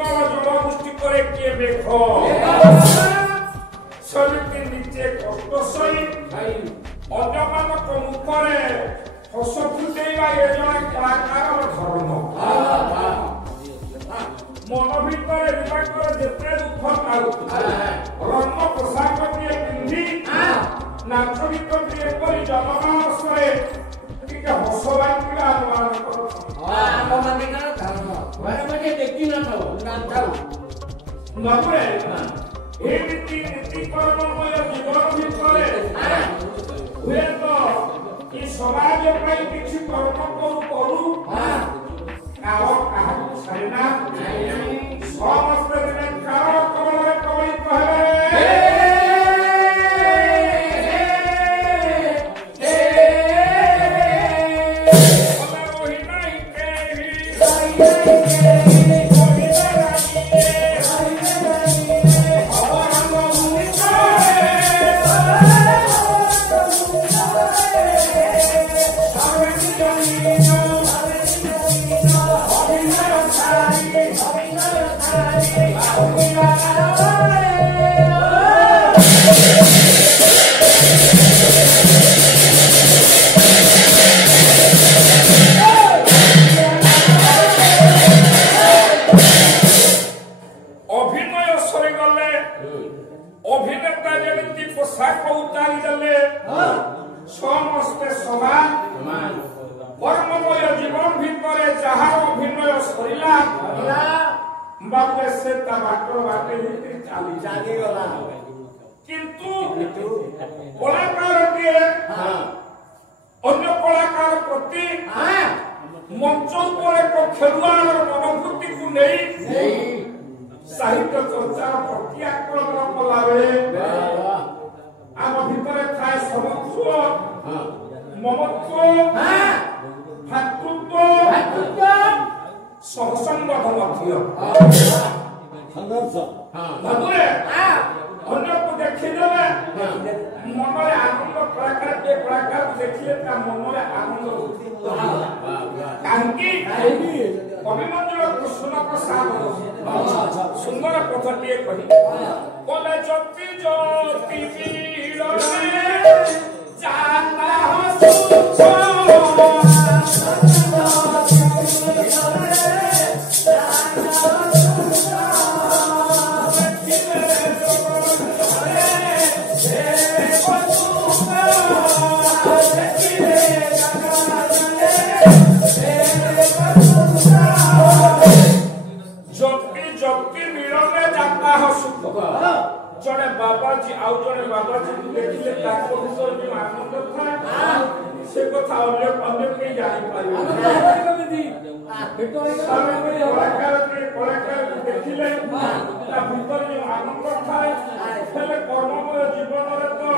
ସୁନ୍ଦର ଜଳଦୃଷ୍ଟି କରେ କିଏ ମେଘ ସେମିତି ନିଜେ କଷ୍ଟ ସହି ଅନ୍ୟମାନଙ୍କ ମୁଖରେ ହସ ଫୁଟେଇବା ଏ ଜଣେ କଳାକାରର ଧର୍ମ। ମନ ଭିତରେ ବିବାକର ଯେତେ ଦୁଃଖ ଥାଉ ରଙ୍ଗ ପୋଷାକଟିଏ ପିନ୍ଧି ନାଚ ଗୀତଟିଏ କରି ଜନମାନସରେ ଟିକେ ହସ ବାଣ୍ଟିବା ଆମମାନଙ୍କର ନବରେ ଏମିତି ନୀତି କର୍ମମୟ ଜୀବନ ଭିତରେ ହୁଏତ ଏ ସମାଜ ପାଇଁ କିଛି କର୍ମ କରୁ କାଳ କାହାକୁ ଛାଡ଼ିନା ସମସ୍ତେ ଦିନେ କାଳ କବଳରେ କବଳିତ ହେବେ। ଅଭିନେତା ଯେମିତି ପୋଷାକ ଉତାରି ଦେଲେ ସମସ୍ତେ ସମାନ କର୍ମମୟ ଜୀବନ ଭିତରେ ଯାହାର ଅଭିନୟ ସରିଲା ବାପରେ ସେ ତା ବାଟେ ଭିତରେ ଚାଲିଗଲା। କିନ୍ତୁ କଳାକାରଟିଏ ଅନ୍ୟ କଳାକାର ପ୍ରତି ମଞ୍ଚ ଉପରେ ଏକ ଖେଳୁଆର ମନୋବୃତ୍ତିକୁ ନେଇ ସାହିତ୍ୟ ଚର୍ଚ୍ଚାର ପ୍ରତି ଆକ୍ରମଣ କଲାବେଳେ ଆମ ଭିତରେ ଥାଏ ସମତ୍ଵ ମମତ୍ଵ ଭାତୃତ୍ଵ ସହସମ୍ବଧ ମଧ୍ୟ ଭାବରେ ଅନ୍ୟକୁ ଦେଖିଦେଲେ ମନରେ ଆନନ୍ଦ କଳାକାରକୁ ଦେଖିଲେ ତା ମନରେ ଆନନ୍ଦ କାହିଁକି କବିମନ୍ଦିର କୃଷ୍ଣ ପ୍ରସାଦ ସୁନ୍ଦର କଥାଟିଏ କହି କଲେ ଜ୍ୟୋତି ଜ୍ୟୋତି जड़े बाबाजी आउ जड़े बाबाजी देखिले ताको भीतर जो आनंद था से कथा अन्य के जानि पारिबे कविदी सारे कलाकार के देखिले ता भीतर जो आनंद था हेले कर्ममय जीवन रे तो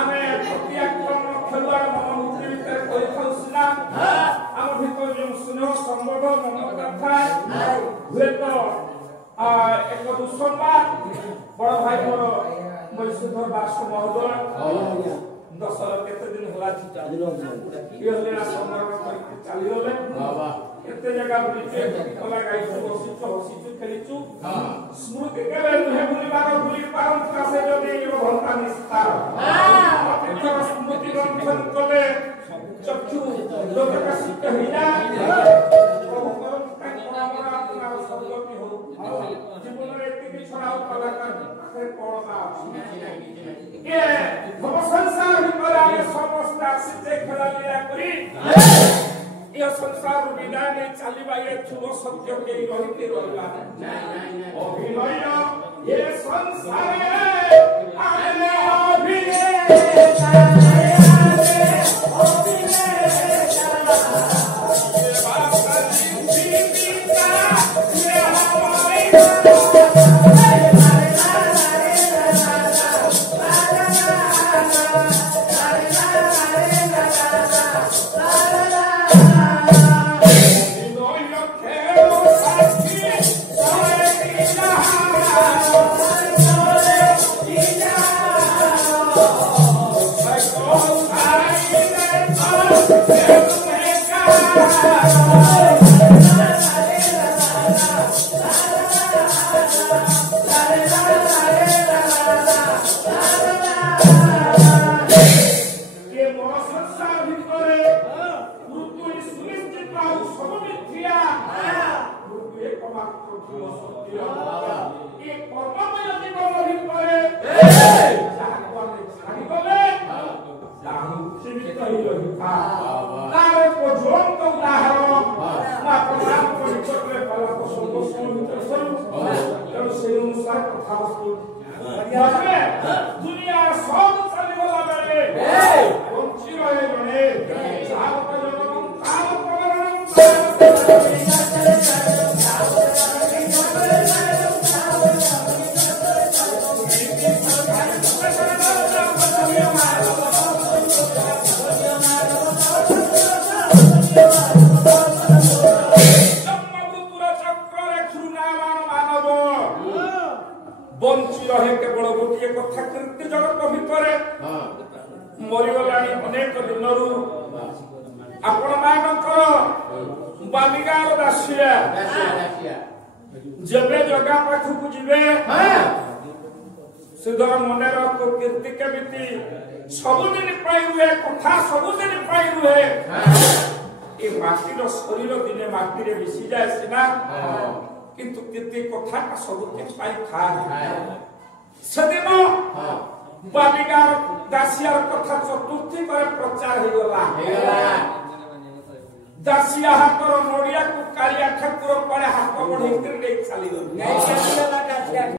आमे प्रत्याक्रमण खेलुआ मनोवृत्ति भीतर करि थाउसिना हम भीतर जो स्नेह संबंध ममता था हुए तो एक दुसंबाद बड़ भाई मोर महेश्वर दास महोदय दशर केते दिन होला ये हले संबंध करके चली गले केते जगह बुलिचे कला गाइछु हसिछु खेलिछु स्मृति केले नुहे बुली पारम कासे जदि यो भंता निस्तार एकर स्मृति रंजन कले चक्षु लोकका सिद्ध हिला प्रभु परम कांकरा अपना शब्द की हो जीवन रे एति छड़ाओ कलाकार पाखे कोणा ये हम संसार भीतर आगे समस्त आसीते खेला लीला करी ये संसार विदाय ने चलीबा ये शुभ सत्य के रहिते रहला अभिनय ये संसार आने କଥାବସ୍ତୁ ଦୁନିଆ ସବୁ ଚାଲିଗଲା ବେଳେ ବଞ୍ଚି ରହେ ଜଣେ ଯାହାର ପ୍ରୟୋଜନ ତାର बंची रहे केवल गोटे कथा कीर्ति जगत भितर मरीगलानी अनेक दिन आपण मानकर बालिकार दासिया जबे जगह पाखक जीवे सुधर मन रख कीर्ति केमिति सबुदिन पाई रुहे कथा सबुदिन पाई रुहे ए माटीर शरीर दिने माटी रे मिसी जाए सिना किंतु कीर्ति कथा का सबुदिन पाई थाए सदिन बालिकार दासियार कथा चतुर्थी पर प्रचार हो गला दासिया हातर नोडिया को कालिया ठाकुर पड़े हाथ बढ़े कर चली गई